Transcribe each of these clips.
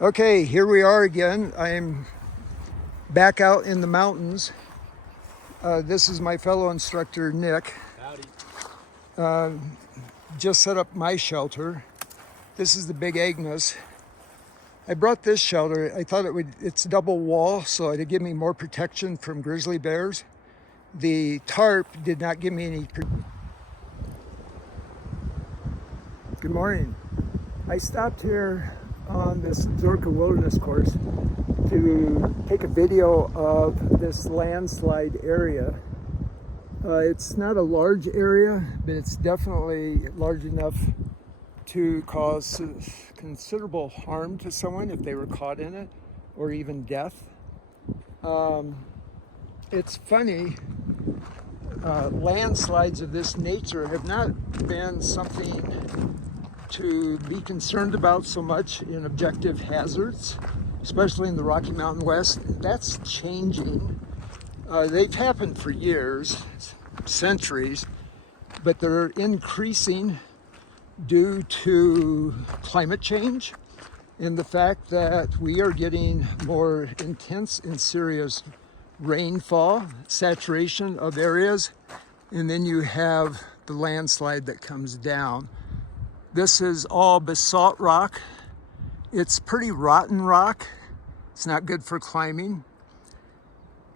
Okay, here we are again. I'm back out in the mountains. This is my fellow instructor, Nick. Howdy. Just set up my shelter. This is the Big Agnes. I brought this shelter. I thought it's double wall, so it'd give me more protection from grizzly bears. The tarp did not give me any. Good morning. I stopped here on this Absaroka wilderness course to take a video of this landslide area. It's not a large area, but it's definitely large enough to cause considerable harm to someone if they were caught in it, or even death. It's funny, landslides of this nature have not been something to be concerned about so much in objective hazards, especially in the Rocky Mountain West. That's changing. They've happened for years, centuries, but they're increasing due to climate change and the fact that we are getting more intense and serious rainfall, saturation of areas, and then you have the landslide that comes down. This is all basalt rock. It's pretty rotten rock. It's not good for climbing.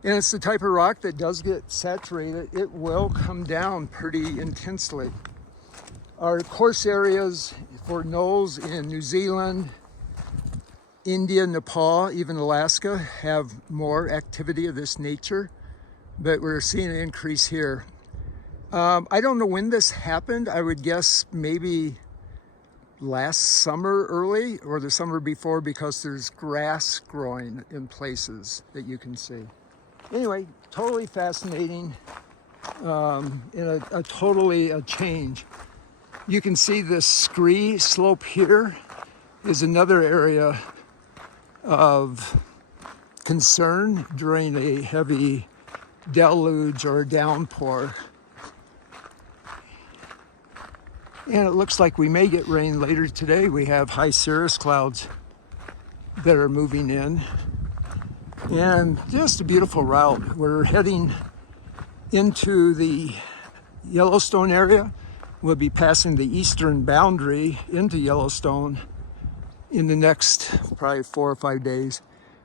And it's the type of rock that does get saturated. It will come down pretty intensely. Our course areas for NOLS in New Zealand, India, Nepal, even Alaska have more activity of this nature, but we're seeing an increase here. I don't know when this happened. I would guess maybe last summer early or the summer before, because there's grass growing in places that you can see. Anyway, totally fascinating, and a totally a change. You can see this scree slope here is another area of concern during a heavy deluge or downpour. And it looks like we may get rain later today. We have high cirrus clouds that are moving in. And just a beautiful route. We're heading into the Yellowstone area. We'll be passing the eastern boundary into Yellowstone in the next probably 4 or 5 days.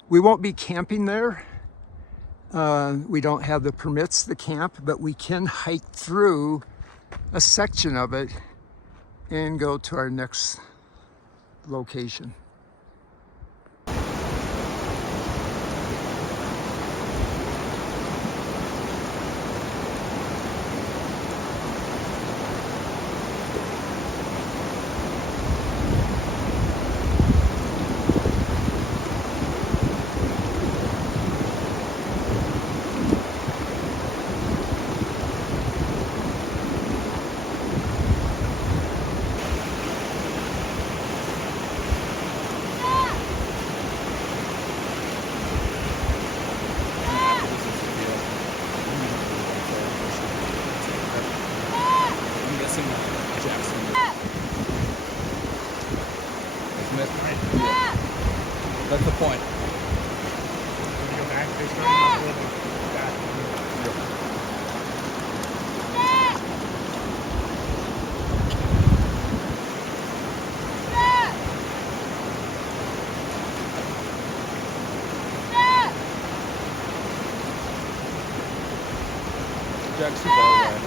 We won't be camping there. We don't have the permits to camp, but we can hike through a section of it and go to our next location. That's the point. When you go back, they started off with Jack's too far away.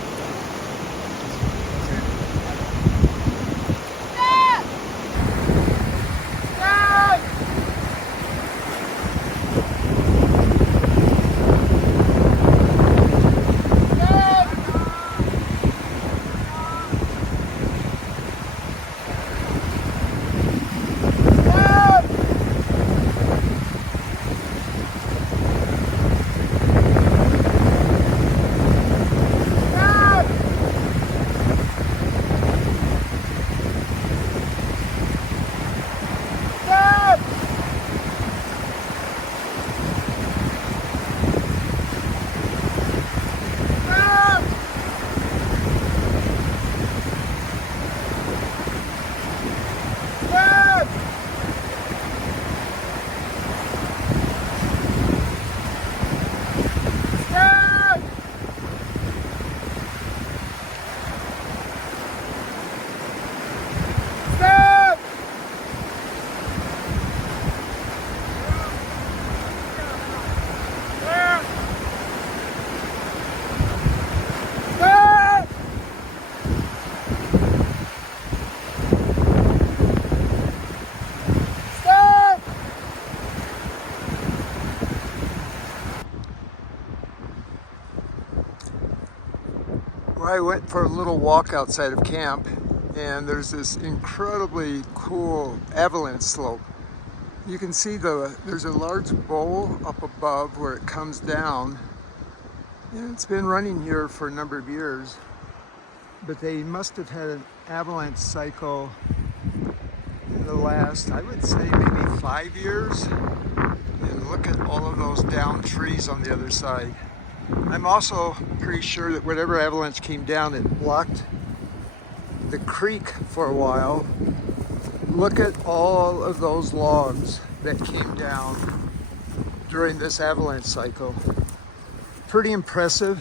Stop! I went for a little walk outside of camp, and there's this incredibly cool avalanche slope. You can see there's a large bowl up above where it comes down. And it's been running here for a number of years, but they must have had an avalanche cycle in the last, I would say, maybe 5 years. And look at all of those downed trees on the other side. I'm also pretty sure that whatever avalanche came down, it blocked the creek for a while. Look at all of those logs that came down during this avalanche cycle. Pretty impressive.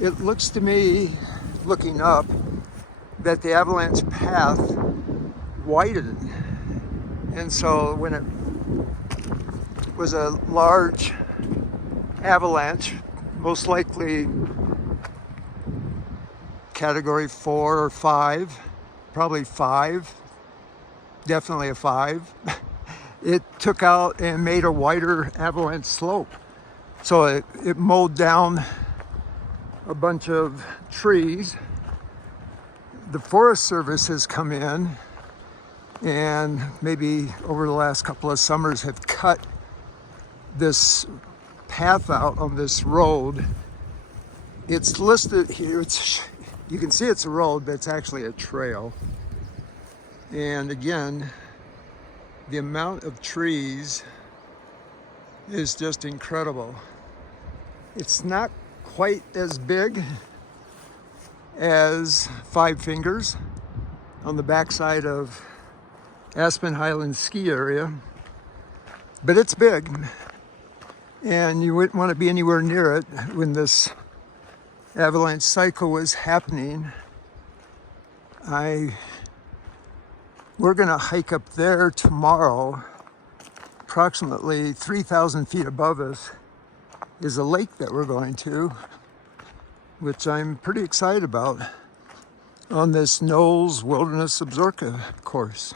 It looks to me, looking up, that the avalanche path widened. And so when it was a large avalanche, most likely category 4 or 5, probably 5, definitely a 5. It took out and made a wider avalanche slope. So it mowed down a bunch of trees. The Forest Service has come in and maybe over the last couple of summers have cut this path out on this road. It's listed here, you can see it's a road, but it's actually a trail. And again, the amount of trees is just incredible. It's not quite as big as Five Fingers on the backside of Aspen Highlands ski area, but it's big, and you wouldn't want to be anywhere near it when this avalanche cycle was happening. We're gonna hike up there tomorrow. Approximately 3,000 feet above us is a lake that we're going to, which I'm pretty excited about, on this NOLS Wilderness Absaroka course.